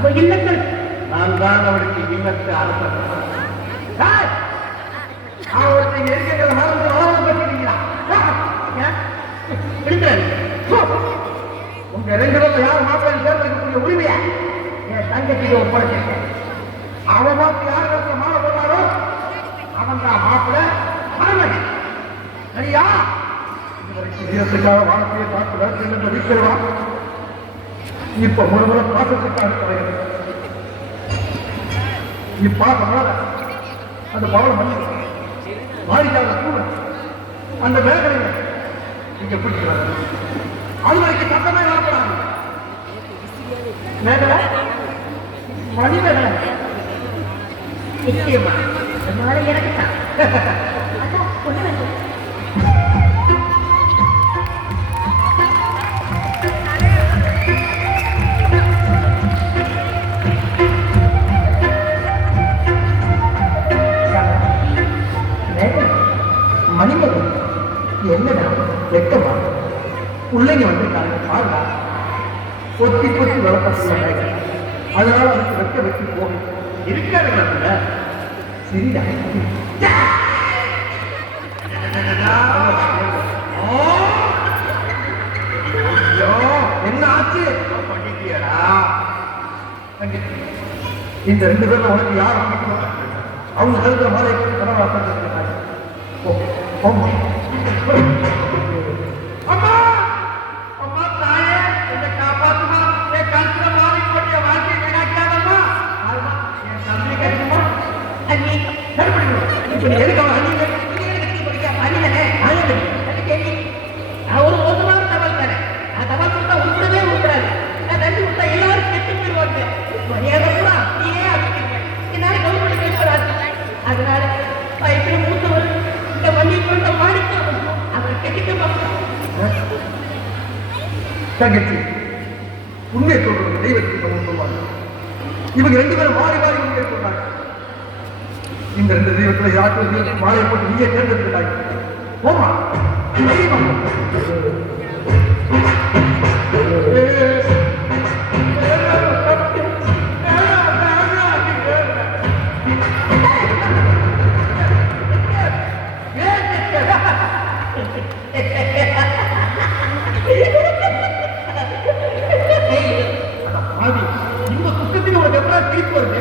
அவ இல்லங்கள் நான் தான் அவளுக்கு இல்லத்து அரசன். அவருக்கு இருக்கிற மருந்து வளர்ந்து பற்றிருக்கீங்களா? உங்க ரெண்டு பேரும் யார் மாப்பிள்ளை சேர்ந்திருக்கக்கூடிய உரிமையா என் தங்கச்சியை ஒப்படைச்சிருக்கேன். அவன் மாப்பிள்ளை யார் மாலை போனாரோ அவன் தான் மாப்பிள்ளை மருமகன். சரியா? வீரத்துக்காக வாழ்க்கையை பார்த்து வேறு விற்கிறவா இப்ப முறை பாசத்துக்காக கிடையாது. இப்பாசனால அந்த பவள மணி மாறிக்காத கூட அந்த வேகனையை இங்க பிடிக்கிறாங்க. அது வரைக்கும் சத்தமே வரக்கூடாது. மேகலை மணி மேகலை நிச்சயமா எனக்கு தான் மணிமகன் என்னடா வெக்கமா பிள்ளைங்க வந்துருக்காங்க பாருடா. கொத்தி கொத்தி வளர்க்க அதனால அதுக்கு வெக்க வெட்டி போகும் இருக்காருல சரிடா. என்ன ஆச்சு பண்ணிட்டியடா? இந்த ரெண்டு பேரும் உனக்கு யார் அவங்க கருத்துல மாதிரி கடவுள் அம்மா அம்மா தாயே என்னை காப்பாத்துமா. என் கருத்துல மாறி போட்டிய வாழ்க்கையை கிடைக்காதம்மா. என் தம்பி கிடைக்குமா? ஒரு மோசமான தகவல் தானே. தகவல் கொடுத்தா உட்படவே உட்படாது. தண்ணி விட்டா எல்லாரும் கெட்டு போயிடுவாங்க. மரியாதை நீயே அடிக்கிறீங்க. என்னால கவர்மெண்ட் பேசுறாரு. அதனால வயசுல மூத்தவர் இந்த வண்டி கொண்ட மாணிக்கம் அவர் கெட்டிக்க தங்கச்சி உண்மை சொல்றது தெய்வத்துக்கு சொல்லுவாங்க. இவங்க ரெண்டு பேரும் மாறி மாறி உண்மையை சொல்றாங்க. இந்த ரெண்டு தெய்வத்துல யாருக்கும் மாலையை போட்டு நீயே தேர்ந்தெடுத்துட்டாங்க. போமா இந்த குற்றத்துக்கு உனக்கு எப்படா திருப்பி வருது?